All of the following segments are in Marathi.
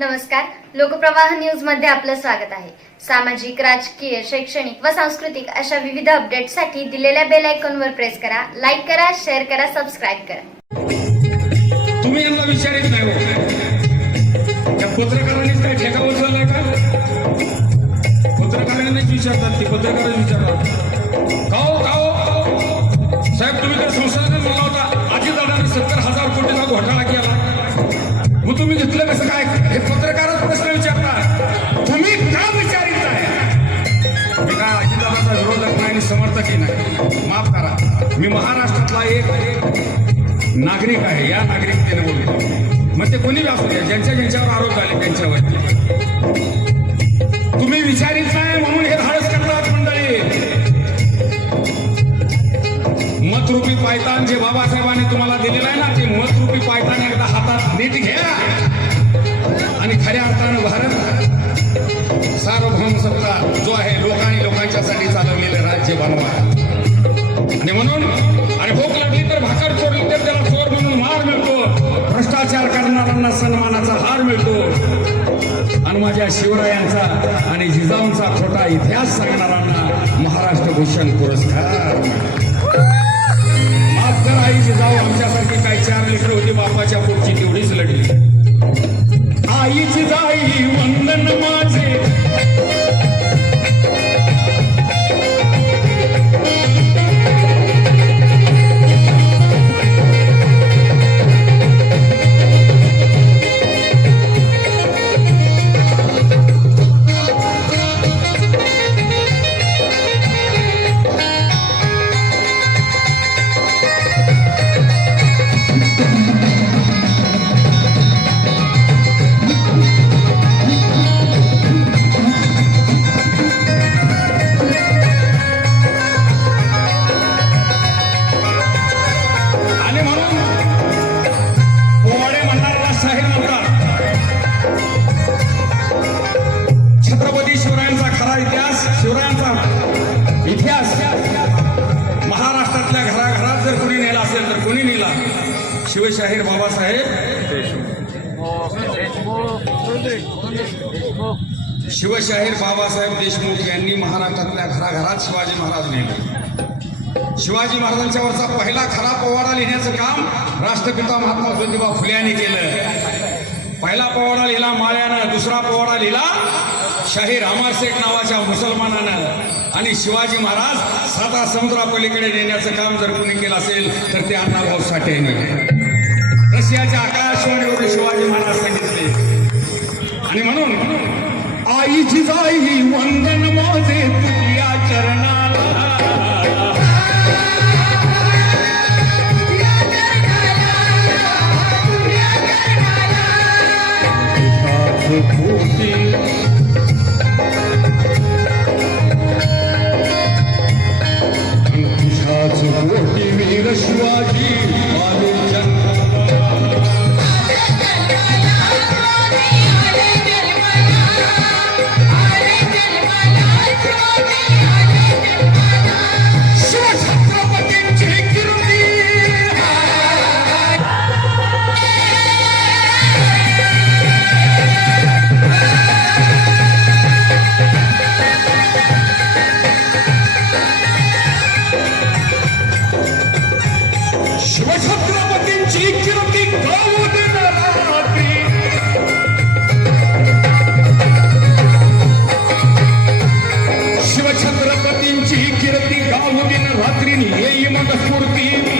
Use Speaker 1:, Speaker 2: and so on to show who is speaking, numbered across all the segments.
Speaker 1: नमस्कार. लोकप्रवाह न्यूजमध्ये आपलं स्वागत आहे. सामाजिक राजकीय शैक्षणिक व सांस्कृतिक अशा विविध अपडेटसाठी दिलेल्या बेल आयकॉनवर प्रेस करा लाईक करा शेअर करा सबस्क्राईब करा.
Speaker 2: तुम्ही यांना विचारित नाही हो. पत्रकारांनीच काय ठेका उचललाय का? पत्रकारांनीच विचारतात ते पत्रकारच विचारतात. काओ हो, काओ हो? साहेब तुम्ही तर संसदेत बोलला होता आजी दादाने सत्तर हजार कोटीचा घोटाळा केला मग तुम्ही घेतलं कसं काय? समर्थकही नाही माफ करा. मी महाराष्ट्रातला एक नागरिक आहे. या नागरिकतेने बोलतो. मग ते कोणी असू द्या? ज्यांच्या ज्यांच्यावर आरोप झाले त्यांच्यावरती तुम्ही विचारित नाही म्हणून हे धाडस करतात मंडळी. मतरूपी पायतान जे बाबासाहेबांनी तुम्हाला दिलेलं आहे ना ते मतरूपी पायतान एकदा हातात नीट घ्या. आणि खऱ्या अर्थानं भारत सार्वभौम सत्ता जो आहे शिवरायांचा आणि जिजाऊंचा खोटा इतिहास सांगणाऱ्यांना महाराष्ट्र भूषण पुरस्कार. माफ करा आई जिजाऊ आमच्यासारखी काही चार लिटर होती बापाच्या पोटची तेवढीच लढली. आईची जाई वंदन शिवशाहीर बाबासाहेब. शिवशाहीर बाबासाहेब देशमुख यांनी महाराष्ट्रातल्या घराघरात शिवाजी महाराज लिहिले शिवाजी महाराजांच्यावरचा पहिला खरा पोवाडा लिहिण्याचं काम राष्ट्रपिता महात्मा ज्योतिबा फुले यांनी केलं. पहिला पोवाडा लिहिला माळ्यानं दुसरा पोवाडा लिहिला शाहीर अमर शेख नावाच्या मुसलमानानं. आणि शिवाजी महाराज साता समुद्रापलीकडे नेण्याचं काम जर कोणी केलं असेल तर ते अण्णाभाऊ साठे यांनी केलं. रशियाच्या आकाशवाणीवर शिवाजी महाराज सांगितले आणि म्हणून आईची जाई वंदन माझे तुझ्या चरणाला Hatri ni hee man.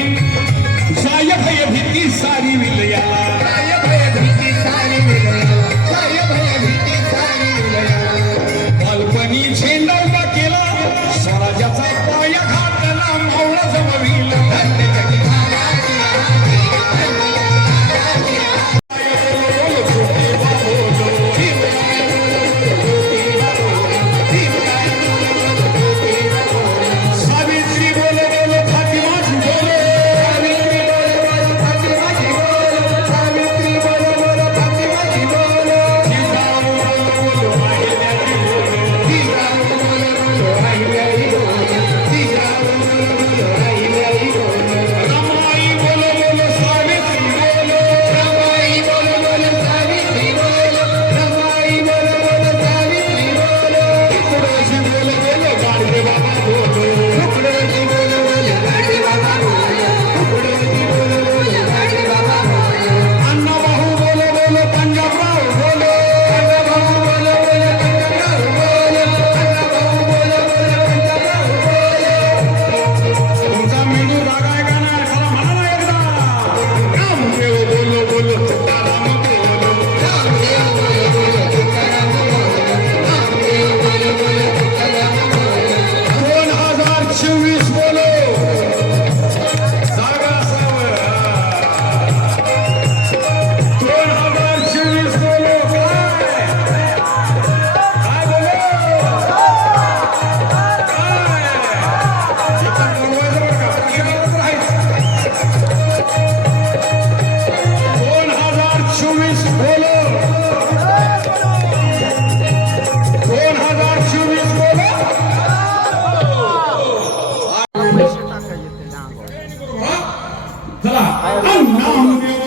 Speaker 2: 咋啦啊你拿我们的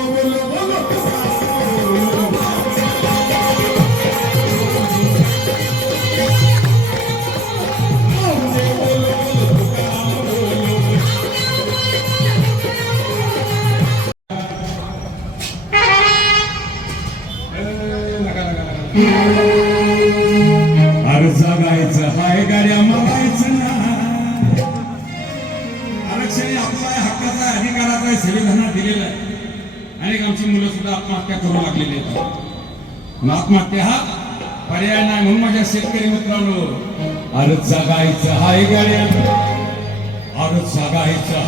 Speaker 2: संविधानात दिलेला आहे. अनेक आमची मुलं सुद्धा आत्महत्या करू लागलेली आहेत. आत्महत्या हा पर्याय नाही म्हणून माझ्या शेतकरी मित्रांनो अरे जगायचं हाय गाड्या. अरे जगायचं